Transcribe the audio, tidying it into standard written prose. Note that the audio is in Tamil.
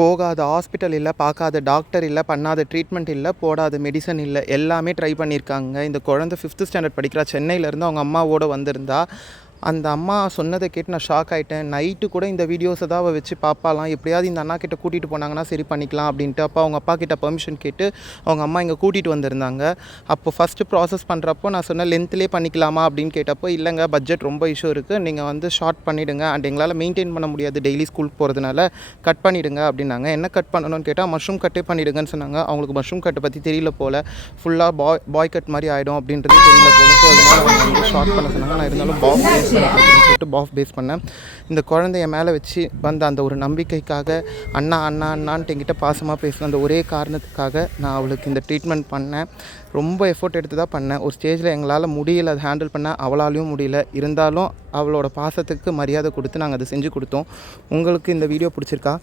போகாத ஹாஸ்பிட்டல் இல்லை, பார்க்காத டாக்டர் இல்லை, பண்ணாத ட்ரீட்மெண்ட் இல்லை, போடாத மெடிசன் இல்லை, எல்லாமே ட்ரை பண்ணியிருக்காங்க. இந்த குழந்தை 5th ஸ்டாண்டர்ட் படிக்கிறா. சென்னையிலேருந்து அவங்க அம்மாவோடு வந்திருந்தா. அந்த அம்மா சொன்னதை கேட்டு நான் ஷாக் ஆகிட்டேன். நைட்டு கூட இந்த வீடியோஸை தான் அவள் வச்சு பார்ப்பாலாம். எப்படியாவது இந்த அண்ணா கிட்ட கூட்டிகிட்டு போனாங்கன்னா சரி பண்ணிக்கலாம் அப்படின்ட்டு. அப்போ அவங்க அப்பா கிட்ட பெர்மிஷன் கேட்டு அவங்க அம்மா இங்கே கூட்டிகிட்டு வந்திருந்தாங்க. அப்போ ஃபஸ்ட்டு ப்ராசஸ் பண்ணுறப்போ நான் சொன்னேன் லென்த்லேயே பண்ணிக்கலாமா அப்படின்னு கேட்டப்போ, இல்லைங்க பட்ஜெட் ரொம்ப இஷ்யூ இருக்குது, நீங்கள் வந்து ஷார்ட் பண்ணிவிடுங்க, அண்ட் எங்களால் மெயின்டைன் பண்ண முடியாது டெய்லி ஸ்கூலுக்கு போகிறதுனால கட் பண்ணிவிடுங்க அப்படின்னாங்க. என்ன கட் பண்ணணும்னு கேட்டால் மஷ்ரூம் கட்டே பண்ணிவிடுங்கன்னு சொன்னாங்க. அவங்களுக்கு மஷ்ரூம் கட்டை பற்றி தெரியல போல், ஃபுல்லாக பாய் கட் மாதிரி ஆகிடும் அப்படின்றது தெரியல போல். ஸோ அதனால் அவங்க வந்து ஷார்ட் பண்ண சொன்னாங்க. நான் இருந்தாலும் அப்படின்னு சொல்லிட்டு பாஃப் பேஸ் பண்ணேன். இந்த குழந்தைய மேலே வச்சு வந்த அந்த ஒரு நம்பிக்கைக்காக, அண்ணா அண்ணா அண்ணான்ட்டு என்கிட்ட பாசமாக பேசின அந்த ஒரே காரணத்துக்காக நான் அவளுக்கு இந்த ட்ரீட்மெண்ட் பண்ணேன். ரொம்ப எஃபோர்ட் எடுத்து தான் பண்ணேன். ஒரு ஸ்டேஜில் எங்களால் முடியல, அதை ஹேண்டில் பண்ண அவளாலையும் முடியல. இருந்தாலும் அவளோட பாசத்துக்கு மரியாதை கொடுத்து நாங்கள் அதை செஞ்சு கொடுத்தோம். உங்களுக்கு இந்த வீடியோ பிடிச்சிருக்கா?